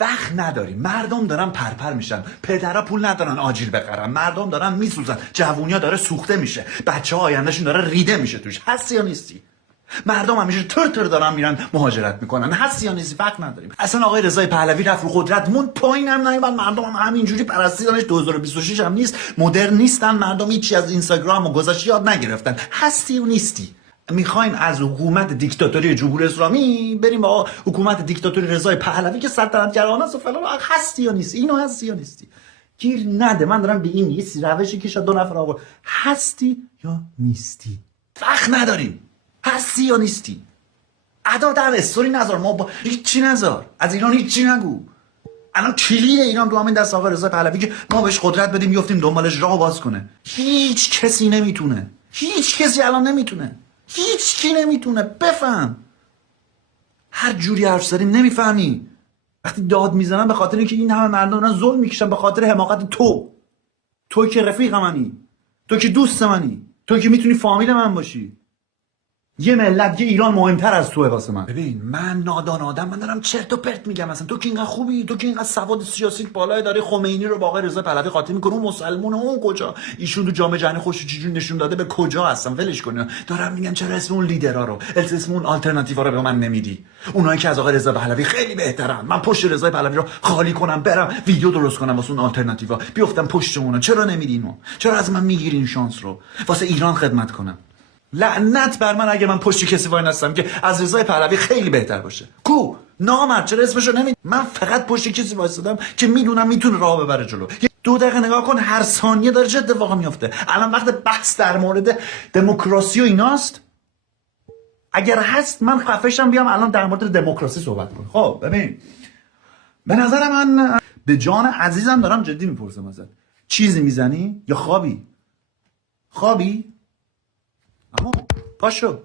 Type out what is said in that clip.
وقت نداریم. مردم دارن پرپر میشن، پدرها پول ندارن آجیل بخرن، مردم دارن میسوزن، جوونیا داره سوخته میشه، بچه ها آیندهشون داره ریده میشه توش. هستی یا نیستی؟ مردم همیشه تر دارن میرن مهاجرت میکنن. هستی یا نیستی؟ وقت نداریم. اصلا آقای رضای پهلوی رفت رو قدرت مون پایین هم نیومد، مردم هم همینجوری پرستیدنش. 2026 هم نیست، مدرن نیستن مردم، هیچی از اینستاگرام و گذشته یاد نگرفتن. هستی و نیستی؟ میخوایم از حکومت دیکتاتوری جمهوری اسلامی بریم با حکومت دیکتاتوری رضای پهلوی که سلطنتگرانه است و فلان. هستی یا نیستی؟ اینو هستی یا نیستی؟ گیر نده. من دارم به این یه روشی که شاید 2 نفر آورد. هستی یا نیستی؟ وقت نداریم. هستی یا نیستی؟ ادا در استوری نذار، ما با هیچی نذار، از ایران هیچی نگو. الان کلید ایران تو همین دست آقای رضا پهلوی که ما بهش قدرت بدیم بیافتیم دنبالش راه باز کنه. هیچ کسی نمیتونه. هیچ کسی الان نمیتونه. هیچ کی نمیتونه. بفهم. هر جوری حرف زدیم نمیفهمی. وقتی داد میزنن به خاطر اینکه این همه مردم دارن ظلم میکشن به خاطر حماقت تو که رفیق منی، تو که دوست منی، تو که میتونی فامیل من باشی. یه ملت، یه ایران مهمتر از توه واسه من. ببین من نادان آدم، من دارم چرت و پرت میگم. مثلا تو که اینقدر خوبی، تو که اینقدر سواد سیاسی بالای داری، خمینی رو با آقای رضا پهلوی قاطی میکنه، اون مسلمونه، اون کجا؟ ایشون تو جام جهانی خوش چجوری نشون داده، به کجا هستن؟ ولش کن. دارم میگم چرا اسم اون لیدرها رو، اسم اون آلترناتیوا رو به من نمیدی؟ اونایی که از آقای رضا پهلوی خیلی بهترن. من پشت رضا پهلوی رو خالی کنم، برم ویدیو درست کنم واسه اون آلترناتیوا، بیافتم پشت اونا. چرا نمیدی اینو؟ چرا از من میگیری این شانس رو واسه ایران خدمت کنم؟ لعنت بر من اگه من پشت کسی وای نستم که از رضای پهلوی خیلی بهتر باشه. کو نامرد، چرا اسمشو نمی؟ من فقط پشت کسی وایسادم که میدونم میتونه راه ببره جلو. 2 دقیقه نگاه کن، هر ثانیه داره چه اتفاقی میفته. الان وقت بحث در مورد دموکراسی و ایناست. اگر هست من خفشم بیام الان در مورد دموکراسی صحبت کنم. خب ببین، به نظر من به جان عزیزم دارم جدی میپرسم ازت، چیزی میزنی یا خوابی؟ اما پاشو